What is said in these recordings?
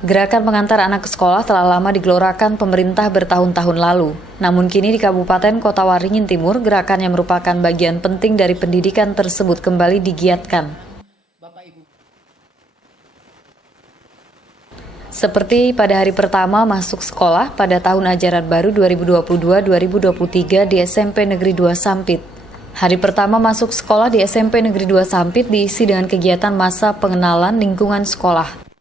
Gerakan mengantar anak ke sekolah telah lama digelorakan pemerintah bertahun-tahun lalu. Namun kini di Kabupaten Kota Waringin Timur, gerakan yang merupakan bagian penting dari pendidikan tersebut kembali digiatkan. Seperti pada hari pertama masuk sekolah pada tahun ajaran baru 2022-2023 di SMP Negeri 2 Sampit. Hari pertama masuk sekolah di SMP Negeri 2 Sampit diisi dengan kegiatan masa pengenalan lingkungan sekolah.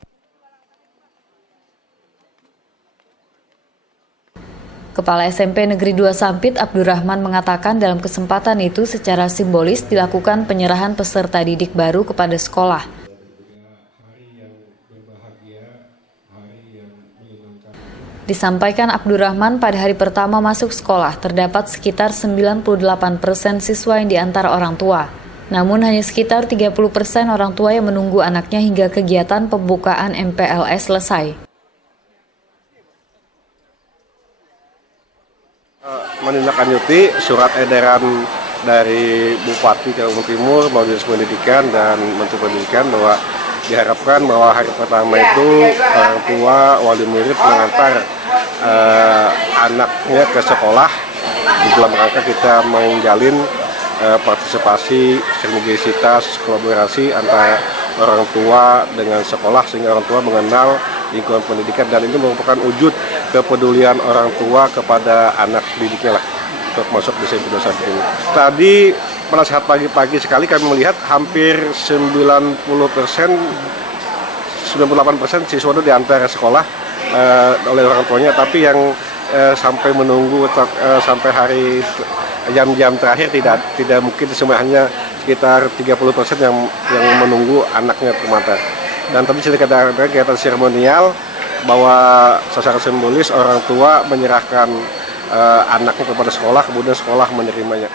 Kepala SMP Negeri 2 Sampit, Abdurrahman, mengatakan dalam kesempatan itu secara simbolis dilakukan penyerahan peserta didik baru kepada sekolah. Disampaikan Abdurrahman, pada hari pertama masuk sekolah terdapat sekitar 98% siswa yang diantar orang tua. Namun hanya sekitar 30% orang tua yang menunggu anaknya hingga kegiatan pembukaan MPLS selesai. Menindaklanjuti surat edaran dari Bupati Kalimantan Timur melalui Dinas Pendidikan dan Menteri Pendidikan bahwa diharapkan bahwa hari pertama itu orang tua wali murid mengantar anaknya ke sekolah dalam rangka kita menjalin partisipasi, sinergisitas, kolaborasi antara orang tua dengan sekolah sehingga orang tua mengenal lingkungan pendidikan, dan ini merupakan wujud kepedulian orang tua kepada anak didiknya lah untuk masuk di SMP 2 Sampit ini. Tadi pada saat pagi-pagi sekali kami melihat hampir 98% siswa itu diantar sekolah oleh orang tuanya, tapi yang sampai menunggu sampai hari jam-jam terakhir tidak mungkin, semuanya sekitar 30% yang menunggu anaknya mengantar. Dan tadi sudah ada kegiatan seremonial bahwa secara simbolis orang tua menyerahkan anaknya kepada sekolah, kemudian sekolah menerimanya.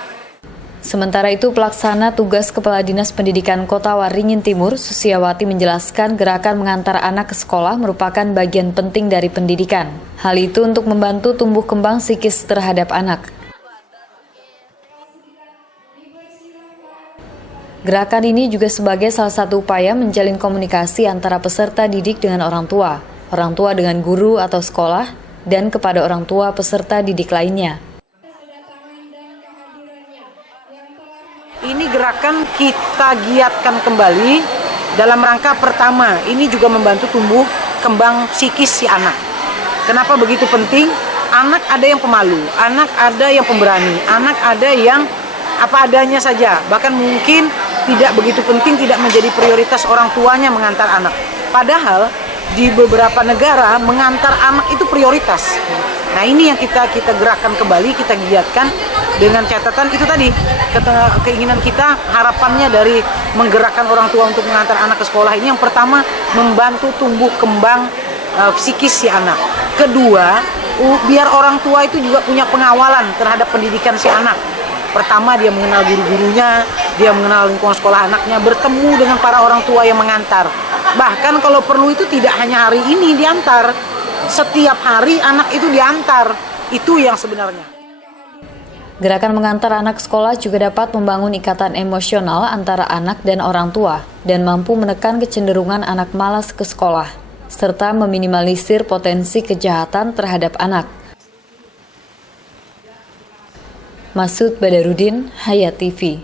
Sementara itu, pelaksana tugas Kepala Dinas Pendidikan Kota Waringin Timur, Susiawati, menjelaskan gerakan mengantar anak ke sekolah merupakan bagian penting dari pendidikan. Hal itu untuk membantu tumbuh kembang psikis terhadap anak. Gerakan ini juga sebagai salah satu upaya menjalin komunikasi antara peserta didik dengan orang tua dengan guru atau sekolah, dan kepada orang tua peserta didik lainnya. Ini gerakan kita giatkan kembali dalam rangka pertama, ini juga membantu tumbuh kembang psikis si anak. Kenapa begitu penting? Anak ada yang pemalu, anak ada yang pemberani, anak ada yang apa adanya saja, bahkan mungkin tidak begitu penting, tidak menjadi prioritas orang tuanya mengantar anak. Padahal di beberapa negara mengantar anak itu prioritas. Nah, ini yang kita gerakkan kembali, kita giatkan dengan catatan itu tadi, keinginan kita, harapannya dari menggerakkan orang tua untuk mengantar anak ke sekolah ini, yang pertama membantu tumbuh kembang psikis si anak. Kedua, biar orang tua itu juga punya pengawalan terhadap pendidikan si anak. Pertama, dia mengenal guru-gurunya, dia mengenal lingkungan sekolah anaknya, bertemu dengan para orang tua yang mengantar. Bahkan kalau perlu itu tidak hanya hari ini diantar, setiap hari anak itu diantar. Itu yang sebenarnya. Gerakan mengantar anak sekolah juga dapat membangun ikatan emosional antara anak dan orang tua, dan mampu menekan kecenderungan anak malas ke sekolah, serta meminimalisir potensi kejahatan terhadap anak. Masud Badarudin, Hayat TV.